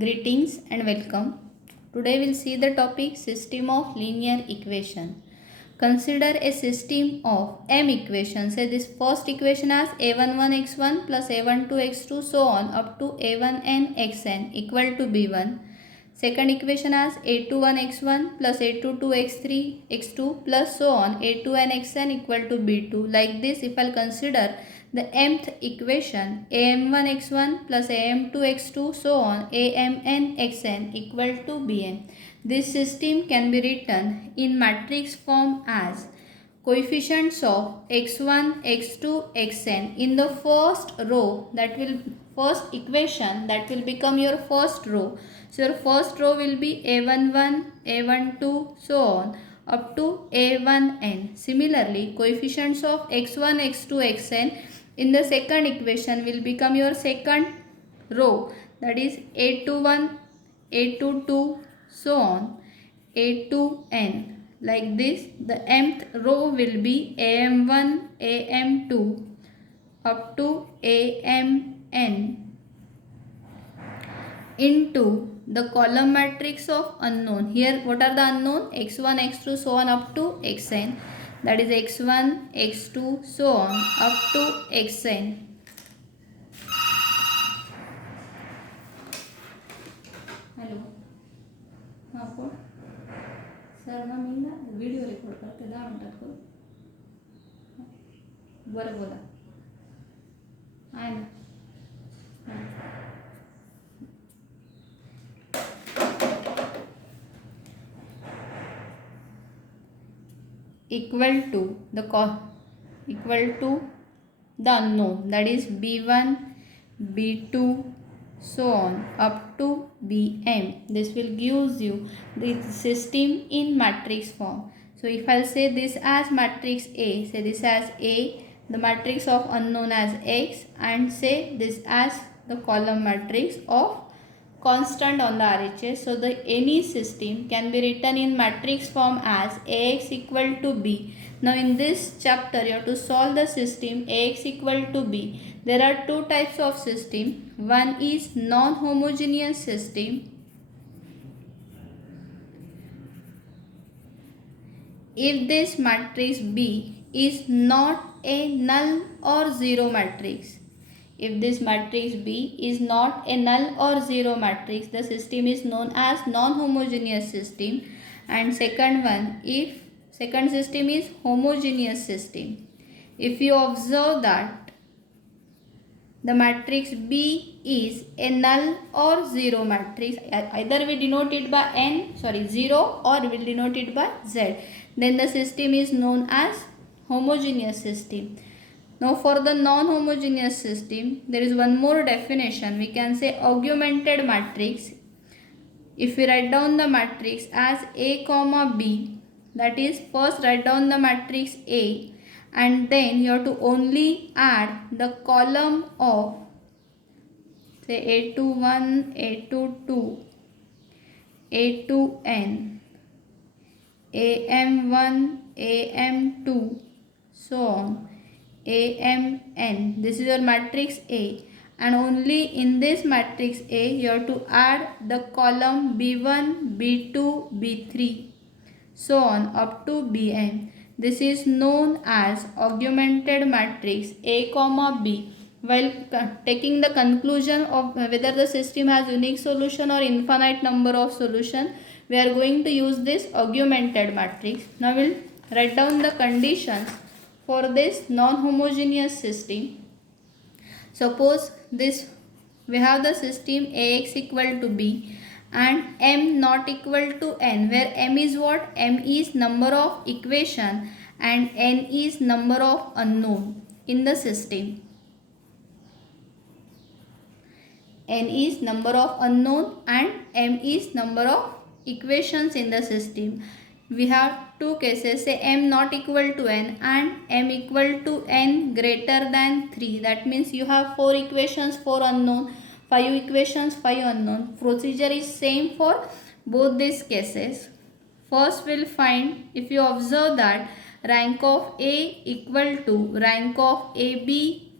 Greetings and welcome. Today we'll see the topic system of linear equation. Consider a system of m equations. Say this first equation as a11x1 plus a12x2 so on up to a1n xn equal to b1. Second equation as a21x1 plus a22x3 x2 plus so on a2n xn equal to b2. Like this, if I'll consider the mth equation am1x1 plus am2x2 so on amn xn equal to bn. This system can be written in matrix form as coefficients of x1, x2, xn in the first row, that will first equation that will become your first row. So your first row will be a11, a12 so on up to a1n. Similarly, coefficients of x1, x2, xn in the second equation will become your second row, that is a21, a22 so on a2n. Like this, the mth row will be am1, am2 up to amn into the column matrix of unknown. Here what are the unknown? x1, x2 so on up to xn, that is x1, x2 so on up to xn. Hello हां कोण sir ना मी ना video record करते 10 मिनटात करू बरं बोला आहे ना equal to the unknown, that is b1, b2 so on up to bm. This will gives you the system in matrix form. So if I'll say this as matrix A, say this as A, the matrix of unknown as x, and say this as the column matrix of constant on the RHS. So the any system can be written in matrix form as Ax equal to B. Now in this chapter you have to solve the system Ax equal to B. There are two types of system. One is non-homogeneous system. If this matrix B is not a null or zero matrix. If this matrix B is not a null or zero matrix, the system is known as non-homogeneous system. And second one, if second system is homogeneous system. If you observe that the matrix B is a null or zero matrix, either we denote it by 0 or we will denote it by Z, then the system is known as homogeneous system. Now for the non-homogeneous system, there is one more definition. We can say augmented matrix. If we write down the matrix as A comma B, that is first write down the matrix A and then you have to only add the column of say A21, A22, A2n, AM1, AM2 so on amn. This is your matrix A, and only in this matrix A you have to add the column b1, b2, b3 so on up to bn. This is known as augmented matrix A comma B. While taking the conclusion of whether the system has unique solution or infinite number of solution, we are going to use this augmented matrix. Now we'll write down the conditions for this non-homogeneous system. Suppose this we have the system Ax equal to B and m not equal to n, where m is what? M is number of equation and n is number of unknown in the system. N is number of unknown and m is number of equations in the system. We have two cases, say m not equal to n and m equal to n greater than 3. That means you have 4 equations, 4 unknown, 5 equations, 5 unknown. Procedure is same for both these cases. First we'll find, if you observe that rank of A equal to rank of AB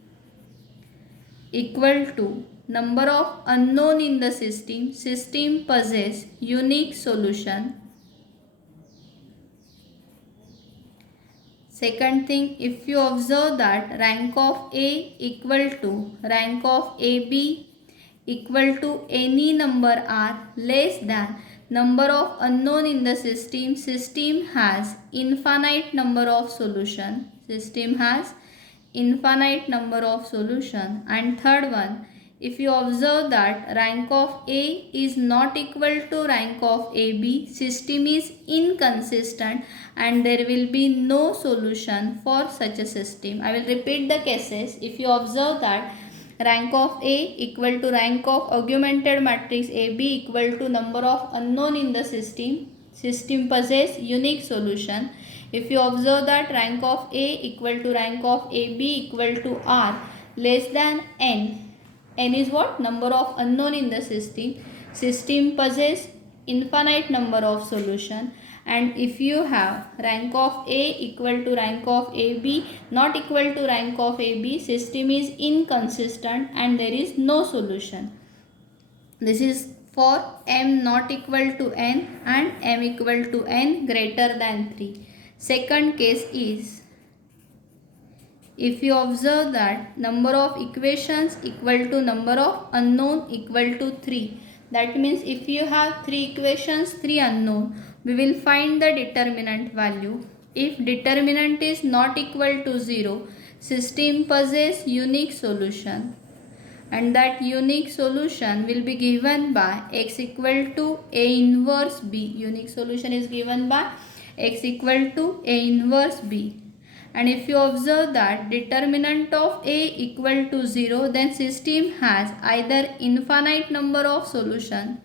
equal to, number of unknown in the system, system possess unique solution. Second thing, if you observe that rank of A equal to rank of AB equal to any number R less than number of unknown in the system, system has infinite number of solution. System has infinite number of solution. And third one, if you observe that rank of A is not equal to rank of AB, system is inconsistent and there will be no solution for such a system. I will repeat the cases. If you observe that rank of A equal to rank of augmented matrix AB equal to number of unknown in the system, system possess unique solution. If you observe that rank of A equal to rank of AB equal to R less than N, N is what? Number of unknown in the system. System possess infinite number of solution. And if you have rank of A equal to rank of AB not equal to rank of AB, system is inconsistent and there is no solution. This is for m not equal to n and m equal to n greater than 3. Second case is, if you observe that number of equations equal to number of unknown equal to 3. That means if you have 3 equations, 3 unknown, we will find the determinant value. If determinant is not equal to 0, system possess unique solution. And that unique solution will be given by x equal to A inverse B. Unique solution is given by x equal to A inverse B. And if you observe that determinant of A equal to 0, then system has either infinite number of solution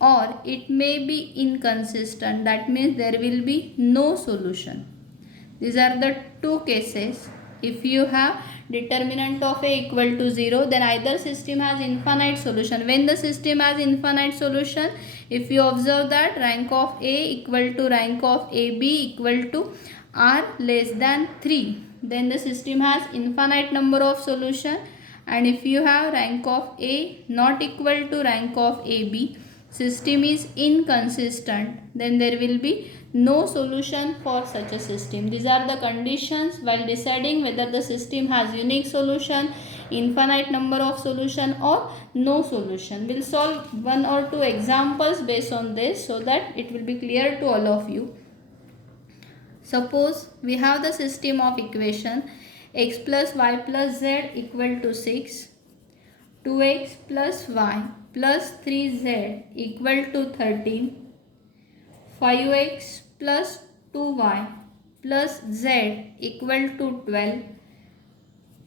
or it may be inconsistent. That means there will be no solution. These are the two cases. If you have determinant of A equal to 0, then either system has infinite solution. When the system has infinite solution, if you observe that rank of A equal to rank of AB equal to R less than 3, then the system has infinite number of solution. And if you have rank of A not equal to rank of AB, system is inconsistent, then there will be no solution for such a system. These are the conditions while deciding whether the system has unique solution, infinite number of solution or no solution. We'll solve one or two examples based on this so that it will be clear to all of you. Suppose we have the system of equation x plus y plus z equal to 6, 2x plus y plus 3z equal to 13, 5x plus 2y plus z equal to 12,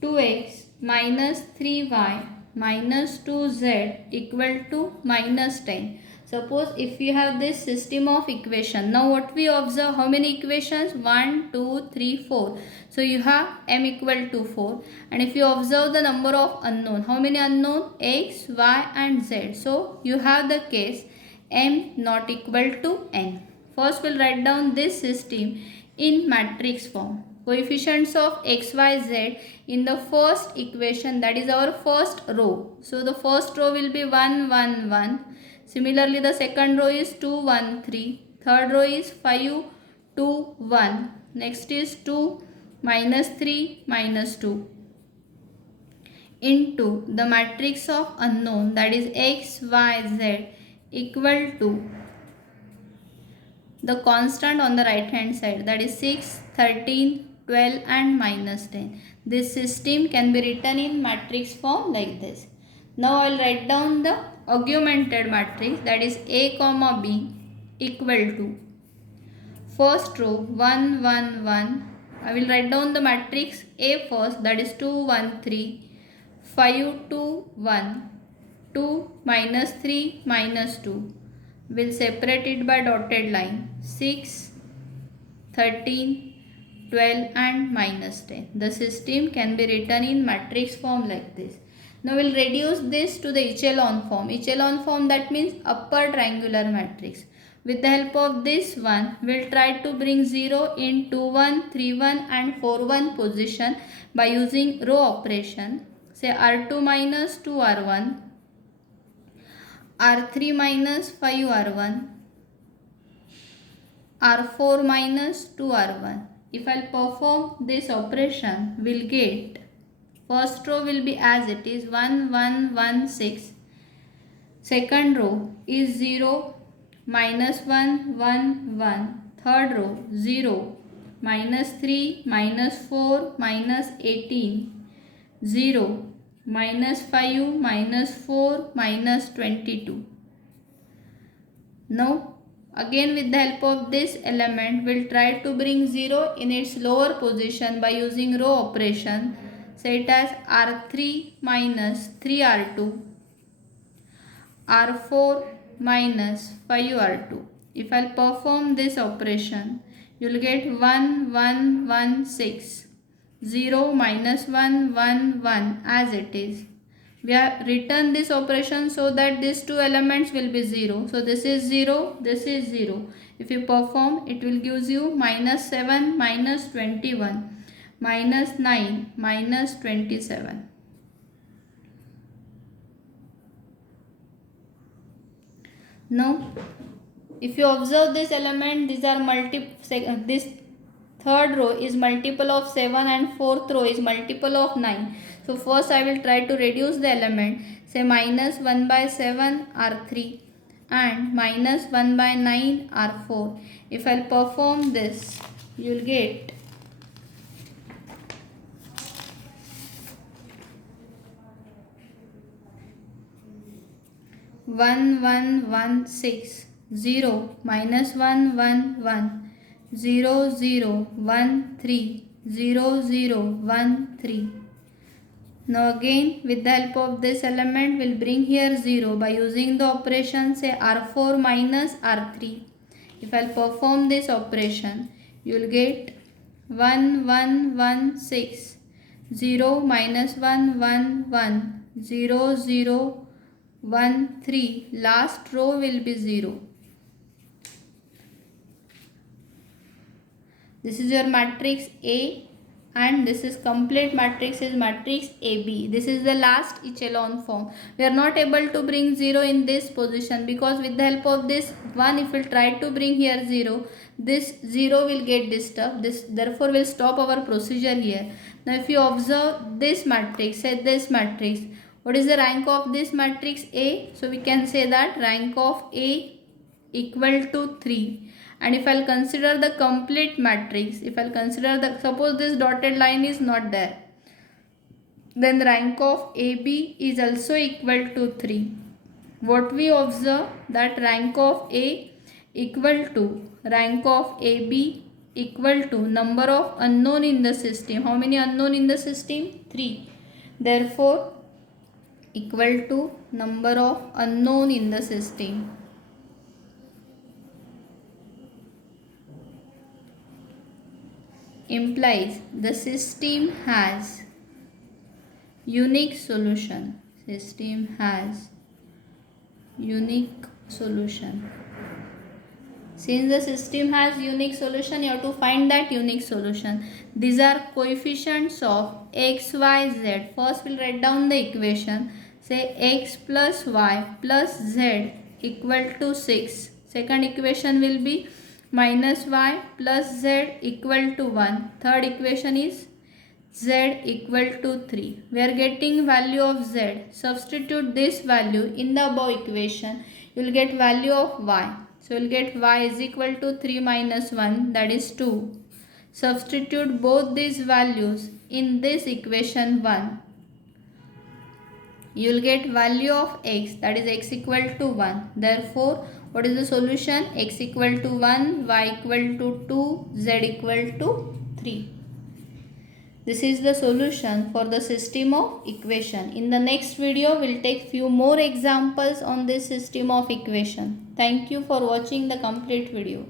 2x minus 3y minus 2z equal to minus 10. Suppose if you have this system of equation, now what we observe, how many equations? 1, 2, 3, 4. So you have m equal to 4. And if you observe the number of unknown, how many unknown? X, y and z. So you have the case m not equal to n. First we'll write down this system in matrix form. Coefficients of x, y, z in the first equation, that is our first row. So the first row will be 1, 1, 1. Similarly, the second row is 2, 1, 3. Third row is 5, 2, 1. Next is 2, minus 3, minus 2. Into the matrix of unknown, that is x, y, z equal to the constant on the right hand side, that is 6, 13, 12 and minus 10. This system can be written in matrix form like this. Now I will write down the augmented matrix, that is A comma B equal to first row 1, 1, 1. I will write down the matrix A first, that is 2, 1, 3, 5, 2, 1, 2 minus 3 minus 2. We'll separate it by dotted line, 6, 13, 12 and minus 10. The system can be written in matrix form like this. Now we'll reduce this to the echelon form. Echelon form, that means upper triangular matrix. With the help of this one, we'll try to bring 0 in 2, 1, 3, 1 and 4, 1 position by using row operation. say R2 minus 2R1, R3 minus 5R1, R4 minus 2R1. If I'll perform this operation, we'll get first row will be as it is 1 1 1 6. Second row is 0 minus 1 1 1. Third row 0 minus 3 minus 4 minus 18. 0 minus 5 minus 4 minus 22. Now again with the help of this element we'll try to bring 0 in its lower position by using row operation. Say it as R3 minus 3R2, R4 minus 5R2. If I'll perform this operation, you'll get 1 1 1 6. 0 minus 1 1 1 as it is. We have written this operation so that these two elements will be 0. So this is 0, this is 0. If you perform, it will give you minus 7 minus 21 minus 9 minus 27. Now if you observe this element, these are this third row is multiple of 7 and fourth row is multiple of 9. So first I will try to reduce the element. Say minus 1 by 7 R3 and minus 1 by 9 R4. If I'll perform this, you'll get 1 1 1 6. 0 minus 1 1 1. 0 0 1 3. 0 0 1 3. Now again with the help of this element we'll bring here 0 by using the operation say R4 minus R3. If I'll perform this operation, you'll get 1 1 1 6. 0 minus 1 1 1. 0 0 1 3. Last row will be 0. This is your matrix A and this is complete matrix is matrix AB. This is the last echelon form. We are not able to bring 0 in this position because with the help of this 1, if we try to bring here 0, this 0 will get disturbed. This therefore will stop our procedure here. Now if you observe this matrix, say this matrix, what is the rank of this matrix A? So we can say that rank of A equal to 3. And if I'll consider the complete matrix, if I'll consider the, suppose this dotted line is not there, then the rank of AB is also equal to 3. What we observe that rank of A equal to rank of AB equal to number of unknown in the system. How many unknown in the system? 3. Therefore, equal to number of unknown in the system. Implies the system has unique solution. System has unique solution. Since the system has unique solution, you have to find that unique solution. These are coefficients of x, y, z. First we'll write down the equation. Say x plus y plus z equal to 6. Second equation will be minus y plus z equal to 1. Third equation is z equal to 3. We are getting value of z. Substitute this value in the above equation. You will get value of y. So you will get y is equal to 3 minus 1, that is 2. Substitute both these values in this equation 1. You will get value of x, that is x equal to 1. Therefore, what is the solution? X equal to 1, y equal to 2, z equal to 3. This is the solution for the system of equation. In the next video, we will take few more examples on this system of equation. Thank you for watching the complete video.